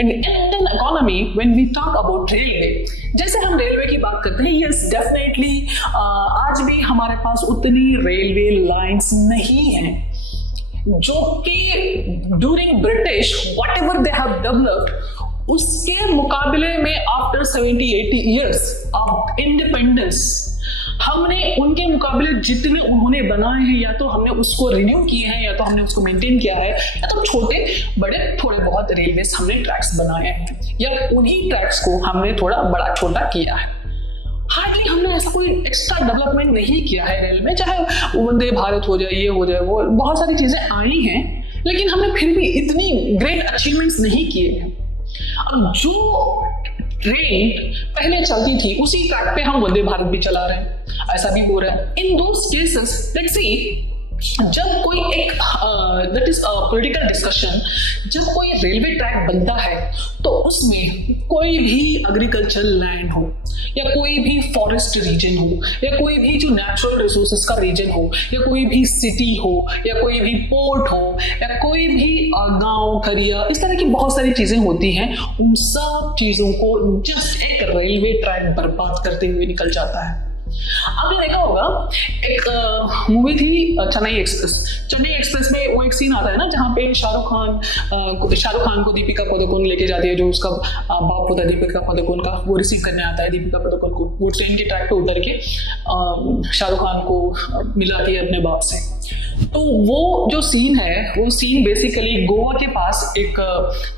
in Indian economy, when we talk about railway, जैसे हम railway की बात करते हैं, yes definitely आज भी हमारे पास उतनी रेलवे लाइंस नहीं हैं जो कि during British whatever they have developed उसके मुकाबले में आफ्टर 70-80 years ऑफ इंडिपेंडेंस हमने उनके मुकाबले जितने उन्होंने बनाए हैं या तो हमने उसको रिन्यू किए हैं या तो हमने उसको मेंटेन किया है या तो छोटे बड़े थोड़े बहुत रेलवे हमने ट्रैक्स बनाए हैं या उन्हीं ट्रैक्स को हमने थोड़ा बड़ा छोटा किया है। हार्डली हमने ऐसा कोई एक्स्ट्रा डेवलपमेंट नहीं किया है रेल में, चाहे वंदे भारत हो जाए, ये हो जाए, वो बहुत सारी चीजें आई हैं, लेकिन हमने फिर भी इतनी ग्रेट अचीवमेंट्स नहीं किए हैं। और जो ट्रेन पहले चलती थी उसी ट्रैक पे हम वंदे भारत भी चला रहे हैं, ऐसा भी हो रहा है। इन दोस केसेस लेट्स सी, जब कोई एक दैट इज पॉलिटिकल डिस्कशन, जब कोई रेलवे ट्रैक बनता है तो उसमें कोई भी एग्रीकल्चर लैंड हो या कोई भी फॉरेस्ट रीजन हो या कोई भी जो नेचुरल रिसोर्सेज का रीजन हो या कोई भी सिटी हो या कोई भी पोर्ट हो या कोई भी गांव खरिया, इस तरह की बहुत सारी चीजें होती हैं, उन सब चीजों को जस्ट एक रेलवे ट्रैक बर्बाद करते हुए निकल जाता है। आपने देखा होगा एक मूवी थी चेन्नई एक्सप्रेस। चेन्नई एक्सप्रेस में वो एक सीन आता है ना जहाँ पे शाहरुख खान को दीपिका पादुकोण लेके जाती है, जो उसका बाप होता है दीपिका पादुकोण का, वो रिसीव करने आता है दीपिका पादुकोण को। वो ट्रेन के ट्रैक पे उतर के शाहरुख खान को मिलाती है अपने बाप से। तो वो जो सीन है, वो सीन बेसिकली गोवा के पास एक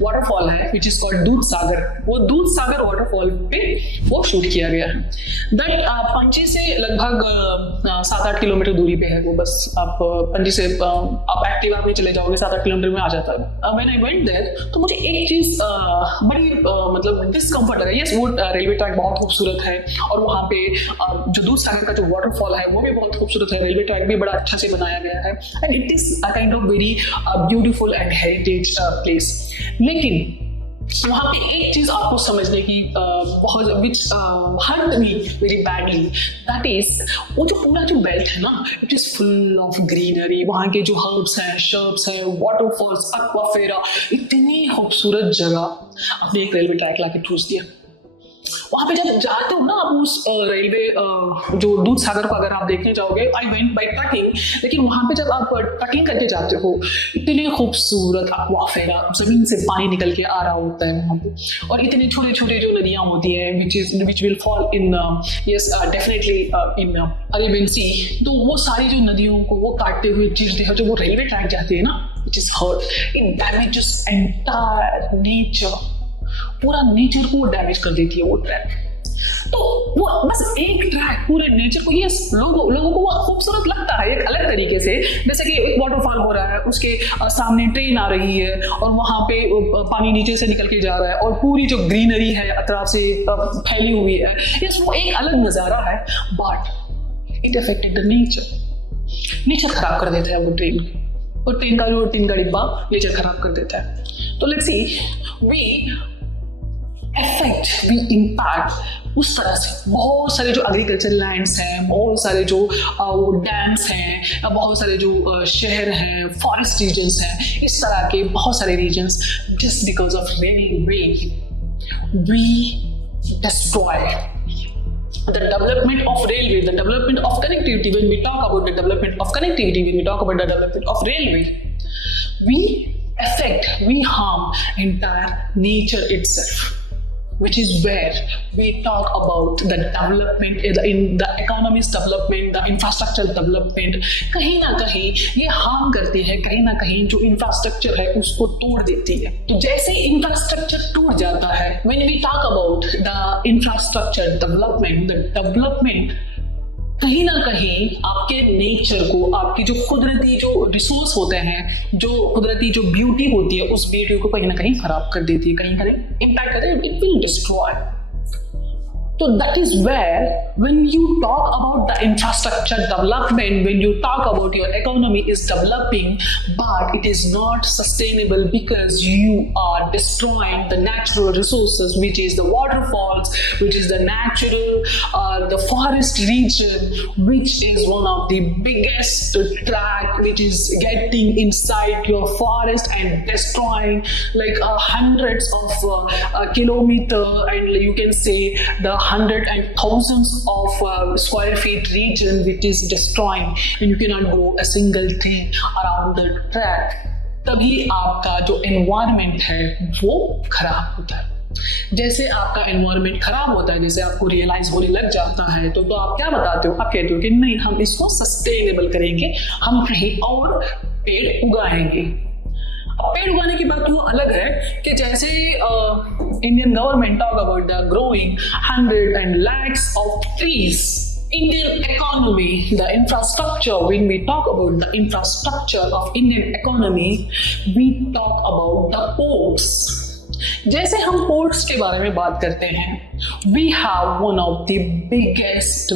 वाटरफॉल है विच इज कॉल्ड दूध सागर। वो दूध सागर वाटरफॉल पे वो शूट किया गया है। दैट पणजी से लगभग 7-8 किलोमीटर दूरी पे है वो। बस आप पणजी से आप एक्टिवा पे चले जाओगे 7-8 किलोमीटर में आ जाता है। व्हेन आई वेंट देयर तो मुझे एक चीज बड़ी मतलब डिस्कम्फर्ट है। यस, वो रेलवे ट्रैक बहुत खूबसूरत है और वहाँ पे जो दूध सागर का जो वाटरफॉल है वो भी बहुत खूबसूरत है। रेलवे ट्रैक भी बड़ा अच्छा से बनाया गया है and it is a kind of very beautiful and heritage place। लेकिन वहाँ पे एक चीज आपको समझने की बहुत which hurt me very badly, that is वो जो पूरा जो बेल्ट है ना, it is full of greenery। वहाँ के जो हर्ब्स हैं, शर्ब्स हैं, वाटरफॉल्स, एक्वाफेरा, इतनी खूबसूरत जगह आपने एक रेलवे ट्रैक लाके ठूस दिया। वहाँ पे जब जाते हो ना आप उस रेलवे जो दूध सागर को अगर आप देखने जाओगे, आई वेंट बाय ट्रकिंग, लेकिन वहाँ पे जब आप ट्रकिंग करके जाते हो इतने खूबसूरत एक्वाफेरा, जमीन से पानी निकल के आ रहा होता है वहाँ पे, और इतनी छोटे छोटे जो नदियाँ होती हैं which will fall in yes definitely in Arabian sea. तो वो सारी जो नदियों को वो काटते हुए चीरते हैं, जो वो रेलवे ट्रैक जाते हैं ना, which is hurt, it damages entire nature. पूरा नेचर को डैमेज कर देती है वो ट्रैक। तो वो बस एक ट्रैक पूरे नेचर को, ये लोगों को वो खूबसूरत लगता है एक अलग तरीके से। जैसे कि एक वाटरफॉल हो रहा है, उसके सामने ट्रेन आ रही है और वहाँ पे पानी नीचे से निकल के जा रहा है और पूरी जो ग्रीनरी है अतराफ से फैली हुई है, ये वो एक अलग नज़ारा है। But it affected the nature खराब कर देता है वो ट्रेन, और ट्रेन का डिब्बा नेचर खराब कर देता है। तो लेट्स सी, वी इम्पैक्ट उस तरह से बहुत सारे जो एग्रीकल्चर लैंड्स हैं, बहुत सारे जो डैम्स हैं, बहुत सारे जो शहर हैं, फॉरेस्ट रीजन्स हैं, इस तरह के बहुत सारे reasons just because of rainy rain we destroy the development of railway, the development of connectivity. When we talk about the development of connectivity, when we talk about the development of railway, we harm entire nature itself, which is where we talk about the development in the economy's development, the infrastructure development। कहीं ना कहीं ये harm करती है, कहीं ना कहीं जो इंफ्रास्ट्रक्चर है उसको तोड़ देती है। तो जैसे इंफ्रास्ट्रक्चर टूट जाता है, when we talk about the infrastructure development, the development कहीं ना कहीं आपके नेचर को, आपकी जो कुदरती जो रिसोर्स होते हैं, जो कुदरती जो ब्यूटी होती है, उस ब्यूटी को कहीं ना कहीं खराब कर देती है, कहीं ना कहीं इम्पैक्ट करती है, it will destroy. So that is where when you talk about the infrastructure development, when you talk about your economy is developing, but it is not sustainable because you are destroying the natural resources, which is the waterfalls, which is the natural, the forest region, which is one of the biggest track, which is getting inside your forest and destroying like hundreds of kilometer, and you can say the hundred and thousands of square feet region which is destroying, and you cannot grow a single thing around the track. तभी आपका जो environment है वो खराब होता है। जैसे आपका एनवायरनमेंट खराब होता है, जैसे आपको रियलाइज होने लग जाता है, तो आप क्या बताते हो? आप कहते हो कि नहीं, हम इसको सस्टेनेबल करेंगे, हम कहीं और पेड़ उगाएंगे। पेड़ उगाने की बात क्यों अलग है कि जैसे Indian government talk about the growing 100 and lakhs of trees. Indian economy, the infrastructure, when we talk about the infrastructure of Indian economy, we talk about the ports. जैसे हम पोर्ट्स के बारे में बात करते हैं, we have one of the biggest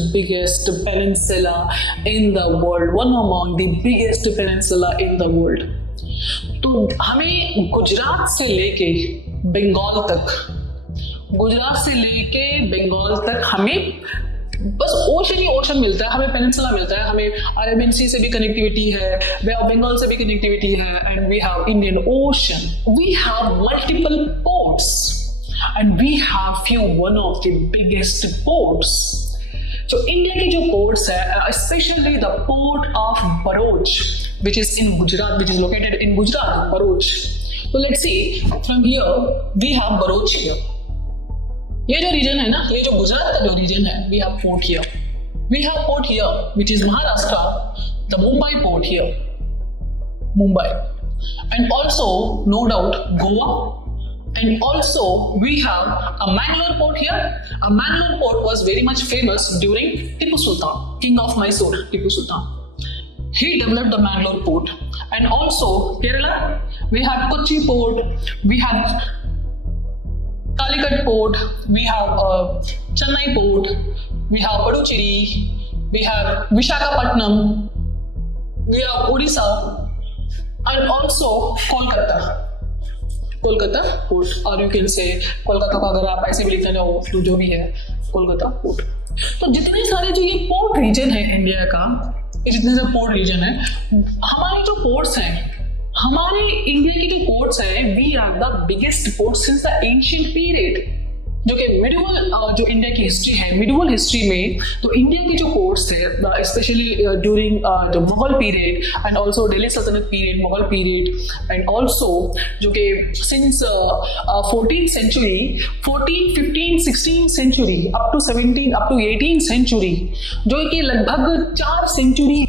peninsula in the world, one among the biggest peninsula in the world. तो हमें गुजरात से लेके बंगाल तक हमें बस ओशन ही ओशन मिलता है, हमें पेनिनसुला मिलता है, हमें अरेबियन सी से भी कनेक्टिविटी है, बे ऑफ बंगाल से भी कनेक्टिविटी है, and we have Indian Ocean, we have multiple ports, and we have few one of the biggest ports. जो इंडिया के जो पोर्ट्स है, specially the port of Bharuch which is in Gujarat, which is located in Gujarat, Bharuch. So let's see, from here we have Bharuch here. ये जो reason है ना, ये जो गुजरात का जो रीजन है, we have port here. We have port here, which is Maharashtra, the Mumbai port here, Mumbai, and also no doubt Goa, and also we have a Mangalore port here. A Mangalore port was very much famous during Tipu Sultan, King of Mysore, Tipu Sultan. He developed the Mangalore port, and also Kerala, we had Kochi port, we had Calicut port, we have Chennai port, we have Puducherry, we have Visakhapatnam, we have Odisha, and also Kolkata port, or you can say Kolkata का अगर आप ऐसे भी लिखना चाहो तो जो भी है कोलकाता पोर्ट। तो जितने सारे जो ये पोर्ट रीजन है इंडिया का, जितने से पोर्ट रीजन है, हमारे जो पोर्ट्स हैं, हमारे इंडिया के जो पोर्ट्स हैं, we are the biggest port since the ancient period. जो कि मिडिवल जो इंडिया की हिस्ट्री है, मिडिवल हिस्ट्री में तो इंडिया के जो पोर्ट्स थे, specially during the Mughal period and also Delhi Sultanate period, Mughal period, and also जो कि since 14th century, 14, 15, 16 century up to 17, up to 18th century, जो कि लगभग 4 सेंचुरी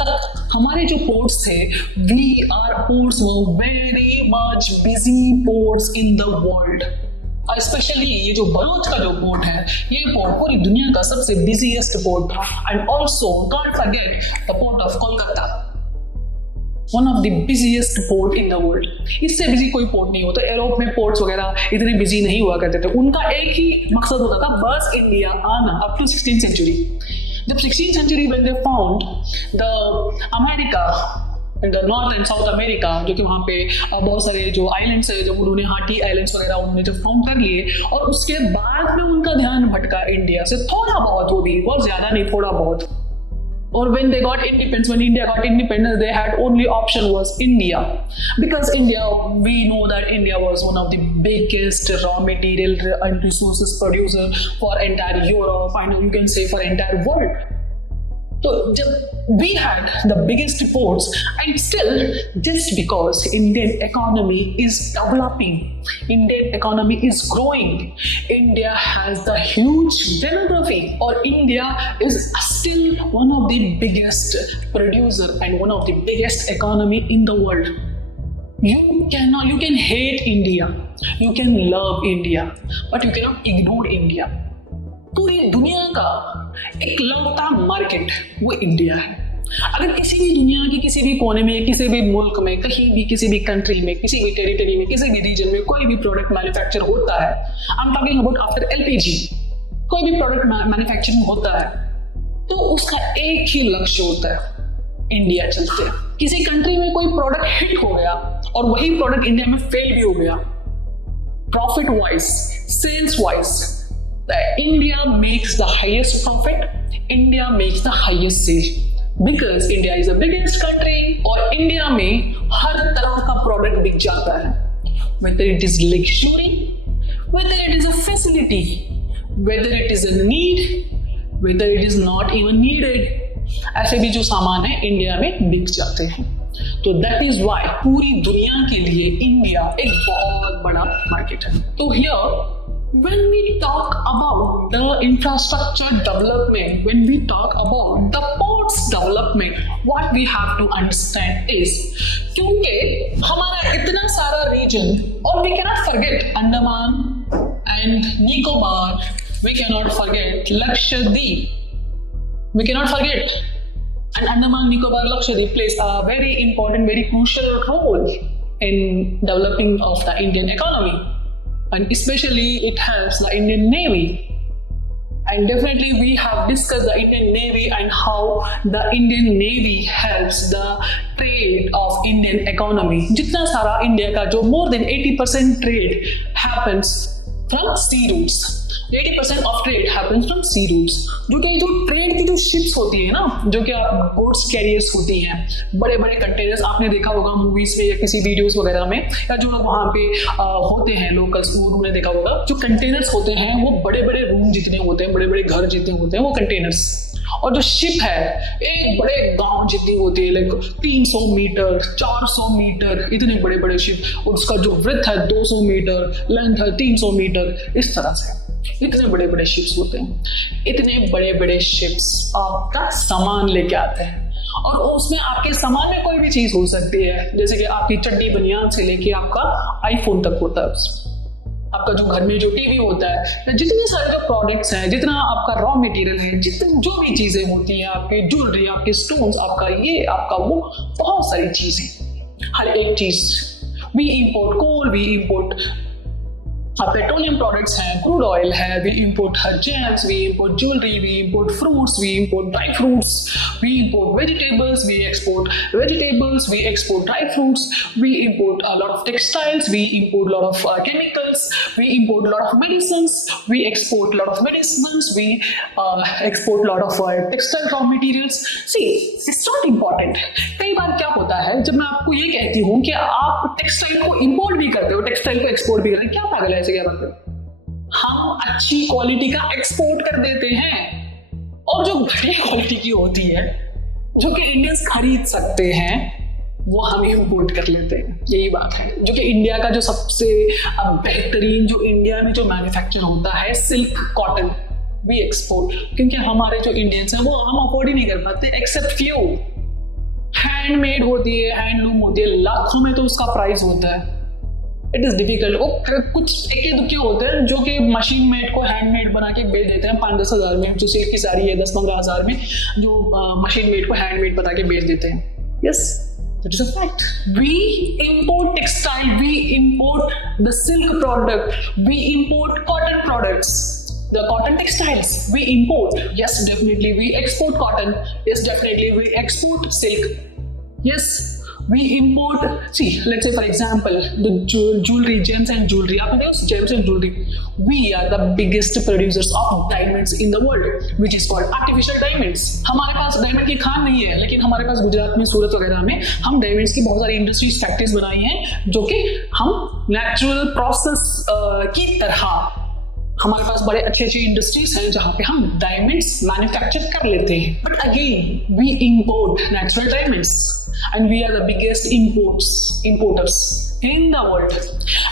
तक हमारे जो पोर्ट्स थे, we are ports were very much busy ports in the world. Specially ये जो बलोच का जो पोर्ट है, ये पोर्ट पूरी दुनिया का सबसे बिजीएस्ट पोर्ट था, and also don't forget the port of Kolkata, one of the busiest port in the world. इससे बिजी कोई पोर्ट नहीं होता। यूरोप में पोर्ट्स वगैरह इतने बिजी नहीं हुआ करते थे, उनका एक ही मकसद होता था, बस इंडिया आना। अप टू 16th century, जब 16th century when they found the America the north and south America, जो कि वहाँ पे बहुत सारे जो आइलैंड्स है, जब उन्होंने हाटी आइलैंड्स वगैरह उन्होंने जब फाउंड कर लिए, और उसके बाद में उनका ध्यान भटका इंडिया से थोड़ा बहुत, वो भी बहुत ज्यादा नहीं, थोड़ा बहुत। और when they got independence, when India got independence, they had only option was India, because India, we know that India was one of the biggest raw material and resources producer for entire Europe, and you can say for entire world. So we had the biggest ports, and still, just because Indian economy is developing, Indian economy is growing, India has the huge demography, or India is still one of the biggest producer and one of the biggest economy in the world. You can hate India, you can love India, but you cannot ignore India. पूरी दुनिया का एक लौटा market वो India है। अगर किसी भी दुनिया की किसी भी कोने में, किसी भी मुल्क में, कहीं भी, किसी भी कंट्री में, किसी भी टेरिटरी में, किसी भी रीजन में कोई भी प्रोडक्ट मैन्युफैक्चर होता है, I am talking about after LPG, कोई भी प्रोडक्ट मैन्युफैक्चरिंग होता है तो उसका एक ही लक्ष्य होता है, इंडिया चलते हैं। किसी कंट्री में कोई प्रोडक्ट हिट हो गया और वही प्रोडक्ट इंडिया में फेल भी हो गया, profit wise, sales wise, India makes the highest profit, India makes the highest sale, because India is the biggest country और इंडिया में हर तरह का प्रोडक्ट बिक जाता है, whether it is luxury, whether it is a facility, whether it is a need, whether it is not even needed, ऐसे भी जो सामान है इंडिया में बिक जाते हैं। तो दैट इज वाई पूरी दुनिया के लिए इंडिया एक बहुत बड़ा मार्केट है। तो here when we talk about the infrastructure development, when we talk about the ports development, what we have to understand is, क्योंकि हमारा इतना सारा रीजन, और we cannot forget Andaman and Nicobar, we cannot forget Lakshadweep, we cannot forget, and Andaman Nicobar Lakshadweep plays a very important, very crucial role in developing of the Indian economy. And especially it helps the Indian Navy, and definitely we have discussed the Indian Navy and how the Indian Navy helps the trade of Indian economy. जितना सारा India का जो more than 80% trade happens from sea routes, 80% of trade happens from sea routes. जो trade की जो ships होती है ना, जो कि आप गुड्स कैरियर्स होती हैं, बड़े बड़े कंटेनर्स, आपने देखा होगा मूवीज में या किसी वीडियोस वगैरह में, या जो लोग वहाँ पे होते हैं लोकल्स, वो उन्होंने देखा होगा, जो कंटेनर्स होते हैं वो बड़े बड़े रूम जितने होते हैं, बड़े बड़े घर जितने होते हैं वो कंटेनर्स, और जो शिप है एक बड़े गांव जितनी होती है, लाइक 300 मीटर 400 मीटर, इतने बड़े बड़े शिप, उसका जो विड्थ है 200 मीटर, लेंथ है 300 मीटर, इस तरह से इतने बड़े बड़े शिप्स होते हैं। इतने बड़े बड़े शिप्स आपका सामान लेके आते हैं, और उसमें आपके सामान में कोई भी चीज हो सकती है, जैसे कि आपकी चड्डी बनियान से लेके आपका आईफोन तक होता है, आपका जो घर में जो टीवी होता है, जितने सारे जो प्रोडक्ट्स हैं, जितना आपका रॉ मटेरियल है, जितनी जो भी चीजें होती हैं, आपके ज्वेलरी, आपके स्टोन्स, आपका ये, आपका वो, बहुत सारी चीजें, हर एक चीज। We import coal, we import petroleum products हैं, क्रूड ऑयल है, we import gems, we import jewellery, we import fruits, we import dry fruits, we import vegetables, we export vegetables, we export dry fruits, we import a lot of textiles, we import a lot of chemicals, we import a lot of medicines, we export a lot of medicines, we export a lot of textile raw materials. See, it's not important. कई बार क्या होता है, जब मैं आपको ये कहती हूँ कि आप टेक्सटाइल को इंपोर्ट भी करते हो, टेक्सटाइल को एक्सपोर्ट भी करते हो, क्या पागल है ऐसे, क्या बात है? हम अच्छी क्वालिटी का एक्सपोर्ट कर देते हैं, और जो घटिया क्वालिटी की होती है, जो कि इंडियंस खरीद सकते हैं, वो हम इंपोर्ट कर लेते हैं। यही बात है, जो कि इंडिया का जो सबसे बेहतरीन, जो इंडिया में जो मैन्युफैक्चर होता है, सिल्क कॉटन, वी एक्सपोर्ट, क्योंकि हमारे जो इंडियंस हैं वो हम अफोर्ड ही नहीं कर पाते, एक्सेप्ट फ्यू। हैंडमेड होती है, हैंडलूम होती है, लाखों में तो उसका प्राइस होता है, इट इज डिफिकल्ट। वो कुछ इक्के दुक्के होते हैं जो कि मशीन मेड को हैंडमेड बना के बेच देते हैं 5-10 हज़ार में, जो सिल्क की साड़ी है 10-15 हज़ार में, जो मशीन मेड को हैंडमेड बना के बेच देते हैं। Yes, that is a fact. We import textile, we import the silk product, we import cotton products, the cotton textiles we import. Yes, definitely we export cotton. Yes, definitely we export silk. Yes, we import, see, let's say for example the jewelry, gems and jewelry, आपने देखा gems and jewelry, we are the biggest producers of diamonds in the world, which is called artificial diamonds. हमारे पास diamond की खान नहीं है, लेकिन हमारे पास गुजरात में, सूरत वगैरह में हम डायमंड्स की बहुत सारी इंडस्ट्रीज, फैक्ट्रीज बनाई हैं, जो कि हम नेचुरल प्रोसेस की तरह, हमारे पास बड़े अच्छी अच्छी इंडस्ट्रीज हैं जहाँ पे हम डायमंड्स मैन्युफैक्चर कर लेते हैं। But again we import natural diamonds, and we are the biggest importers in the world,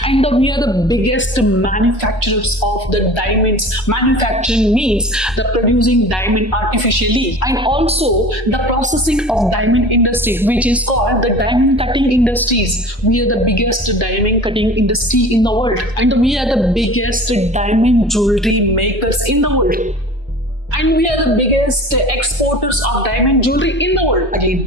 and we are the biggest manufacturers of the diamonds. Manufacturing means the producing diamond artificially, and also the processing of diamond industry, which is called the diamond cutting industries. We are the biggest diamond cutting industry in the world, and we are the biggest diamond jewelry makers in the world, and we are the biggest exporters of diamond jewelry in the world again.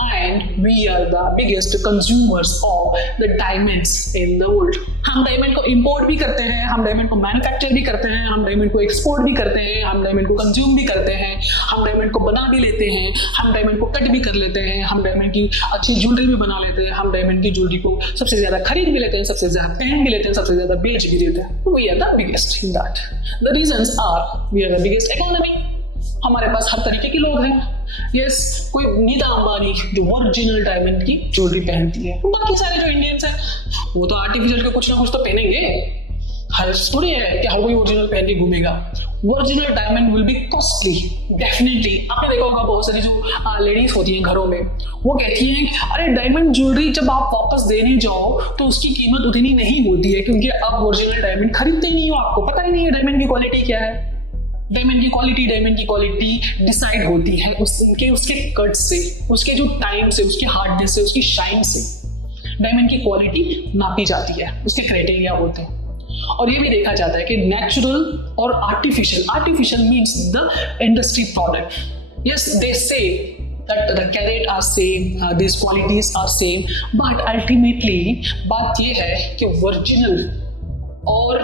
and we are the biggest consumers of the diamonds in the world. हम diamond को import भी करते हैं, हम diamond को manufacture भी करते हैं, हम डायमंड को एक्सपोर्ट भी करते हैं, हम डायमंड को कंज्यूम भी करते हैं, हम डायमंड को बना भी लेते हैं, हम डायमंड को कट भी कर लेते हैं, हम डायमंड की अच्छी ज्वेलरी भी बना लेते हैं, हम डायमंड की ज्वेलरी को सबसे ज्यादा खरीद भी लेते हैं, सबसे ज्यादा पहन भी लेते हैं, सबसे ज्यादा बेच भी देते हैं. We are the biggest in that. The reasons are we are the biggest economy. हमारे पास हर तरीके के लोग हैं. यस, कोई नीता अंबानी जो ओरिजिनल डायमंड की ज्वेलरी पहनती है, बाकी सारे जो इंडियंस हैं वो तो आर्टिफिशियल के कुछ ना कुछ तो पहनेंगे. हर थोड़ी है कि हर कोई ओरिजिनल पहन के घूमेगा. Original diamond will be costly definitely. आपने देखा होगा बहुत सारी जो लेडीज होती हैं घरों में, वो कहती हैं अरे डायमंड ज्वेलरी जब आप वापस देने जाओ तो उसकी कीमत उतनी नहीं होती है क्योंकि आप ओरिजिनल डायमंड खरीदते ही नहीं हो, आपको पता ही नहीं है डायमंड की क्वालिटी क्या है. डायमंड की क्वालिटी डिसाइड होती है उसके कट से, उसके जो टाइम से, उसके हार्डनेस से, उसकी शाइन से डायमंड की क्वालिटी नापी जाती है. उसके क्राइटेरिया होते हैं. और ये भी देखा जाता है कि नेचुरल और artificial means the industry product. Yes, they say that the carat are same, these qualities are same, but ultimately बात ये है कि ओरिजिनल और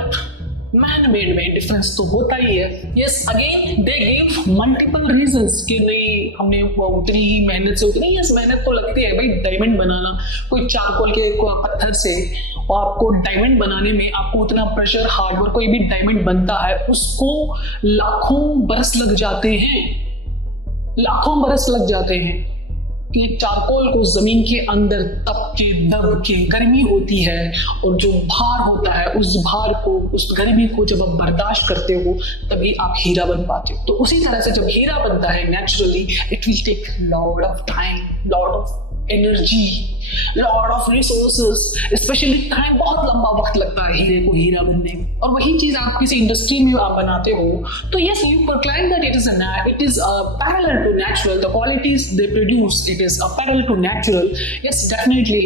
मैन मेड में डिफरेंस तो होता ही है. Yes, again they give multiple reasons कि नहीं हमने उतनी ही मेहनत से उतनी. यस, मेहनत तो लगती है भाई. डायमंड बनाना कोई चारकोल के पत्थर से और आपको डायमंड बनाने में आपको उतना प्रेशर, हार्डवर्क, कोई भी डायमंड बनता है उसको लाखों बरस लग जाते हैं. कि चारकोल को जमीन के अंदर तप के दब के गर्मी होती है और जो भार होता है उस भार को, उस गर्मी को जब आप बर्दाश्त करते हो तभी आप हीरा बन पाते हो. तो उसी तरह से जब हीरा बनता है naturally it will take lot of time, lot of energy, lot of resources, specially time. बहुत लंबा वक्त लगता है हीरे को हीरा बनने में. और वही चीज आप किसी इंडस्ट्री में आप बनाते हो तो yes you proclaim that it is parallel to natural. The qualities they produce it is parallel to natural. Yes, definitely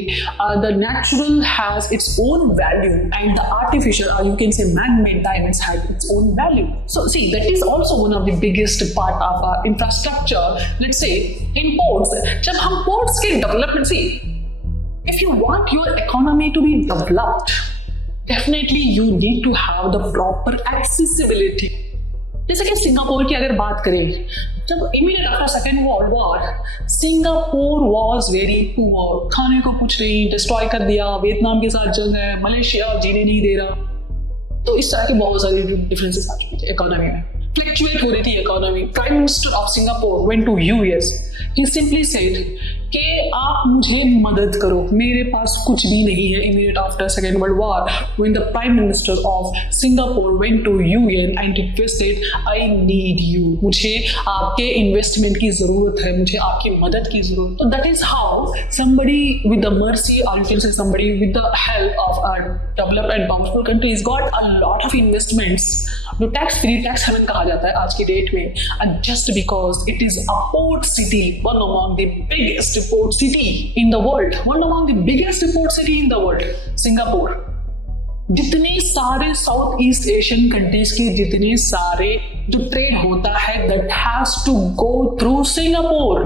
the natural has its own value and the artificial or you can say man-made diamonds have its own value. So see, that is also one of the biggest part of our infrastructure. Let's say in ports, जब हम ports के development, see, if you want your economy to be developed, definitely you need to have the proper accessibility. जैसे कि Singapore की अगर बात करें, जब immediate after second world war Singapore was very poor. खाने को कुछ नहीं, डिस्ट्रॉय कर दिया, वियतनाम के साथ जंग है, मलेशिया जीने नहीं दे रहा. तो इस तरह के बहुत सारे डिफरेंसेस आ चुके थे इकोनॉमी में. फ्लक्चुएट हो रही थी economy. Prime minister of Singapore went to US. He simply said कि आप मुझे मदद करो, मेरे पास कुछ भी नहीं है. Immediate after second world war when the prime minister of Singapore went to UN and requested I need you, मुझे आपके इन्वेस्टमेंट की जरूरत है, मुझे आपकी मदद की जरूरत. तो that is how somebody with the mercy, or you can say somebody with the help of a developed and powerful countries got a lot of investments. जो टैक्स फ्री, टैक्स हेवन कहा जाता है आज की डेट में, and just because it is a port city, one among the biggest port city in the world, one among the biggest port city in the world, Singapore. जितने सारे south east Asian countries के जितने सारे जो trade होता है that has to go through Singapore.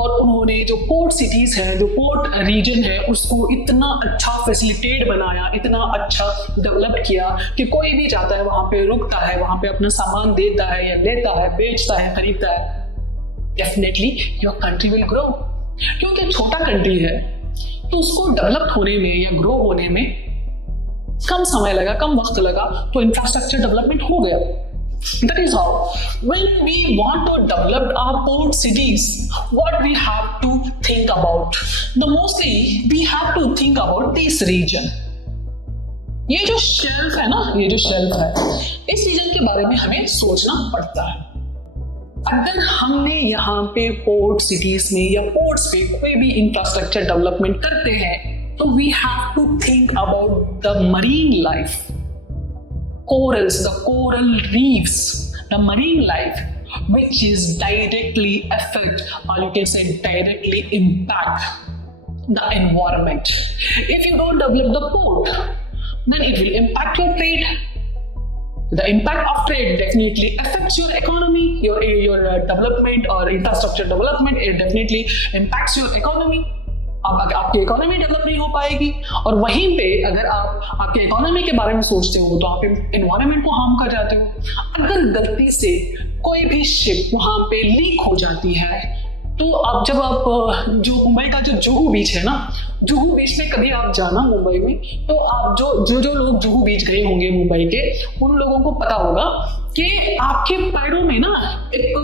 और उन्होंने जो पोर्ट सिटीज है, जो पोर्ट रीजन है, उसको इतना अच्छा फैसिलिटेट बनाया, इतना अच्छा डेवलप किया कि कोई भी जाता है वहां पे रुकता है, वहां पे अपना सामान देता है या लेता है, बेचता है, खरीदता है. Definitely your country will grow. क्योंकि छोटा कंट्री है तो उसको डेवलप होने में या ग्रो होने में कम समय लगा, कम वक्त लगा, तो इंफ्रास्ट्रक्चर डेवलपमेंट हो गया. That is how when we want to develop our port cities, what we have to think about, the mostly we have to think about this region. ये जो शेल्फ है ना, ये जो शेल्फ है, इस रीजन के बारे में हमें सोचना पड़ता है. अगर हमने यहाँ पे पोर्ट सिटीज में या पोर्ट्स पे कोई भी इंफ्रास्ट्रक्चर डेवलपमेंट करते हैं तो we have to think about the marine life. Corals, the coral reefs, the marine life, which is directly affect, or you can say directly impact the environment. If you don't develop the port, then it will impact your trade. The impact of trade definitely affects your economy, your development or infrastructure development. It definitely impacts your economy. अब आपकी economy develop नहीं हो पाएगी, और वहीं पे अगर आप आपके इकोनॉमी के बारे में सोचते हो तो आप एनवायरनमेंट को हार्म कर जाते हो। अगर गलती से कोई भी शिप वहां पे लीक हो जाती है, तो आप जब आप जो मुंबई का जो जुहू बीच है ना, जुहू बीच में कभी आप जाना मुंबई में, तो आप जो लोग जुहू बीच गए होंगे मुंबई के, उन लोगों को पता होगा कि आपके पैरों में ना एक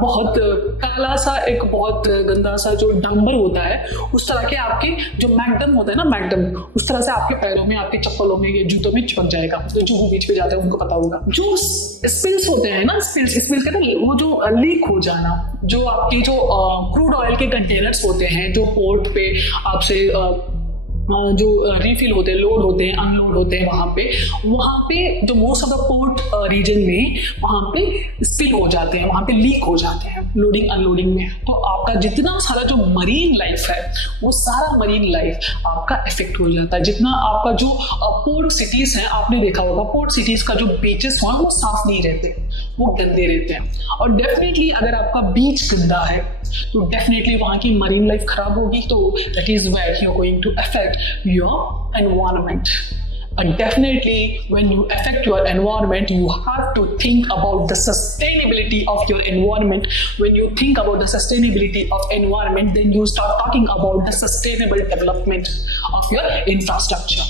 बहुत काला सा, एक बहुत गंदा सा जो डंबर होता है, उस तरह के आपके जो मैगडम होता है ना, मैगडम, उस तरह से आपके पैरों में, आपके चप्पलों में, ये जूतों में चिपक जाएगा। तो जुहू बीच पे जाते हैं उनको पता होगा। जो स्पिल्स होते हैं ना, स्पिल्स कहते हैं वो जो लीक हो जाना, जो आपके जो क्रूड ऑयल के कंटेनर्स होते हैं, जो पोर्ट पे आपसे जो रिफिल होते हैं, लोड होते हैं, अनलोड होते हैं, वहाँ पे जो most of the port region में वहाँ पे स्पिल हो जाते हैं, वहाँ पे लीक हो जाते हैं लोडिंग अनलोडिंग में। तो आपका जितना सारा जो मरीन लाइफ है, वो सारा मरीन लाइफ आपका इफेक्ट हो जाता है। जितना आपका जो पोर्ट सिटीज हैं, आपने देखा होगा पोर्ट सिटीज का जो बीचेस हैं वो साफ नहीं रहते, वो गंदे रहते हैं। और डेफिनेटली अगर आपका बीच गंदा है तो डेफिनेटली वहाँ की मरीन लाइफ खराब होगी, तो that is where you are going to affect your environment. And definitely when you affect your environment, you have to think about the sustainability of your environment. When you think about the sustainability of environment, then you start talking about the sustainable development of your infrastructure.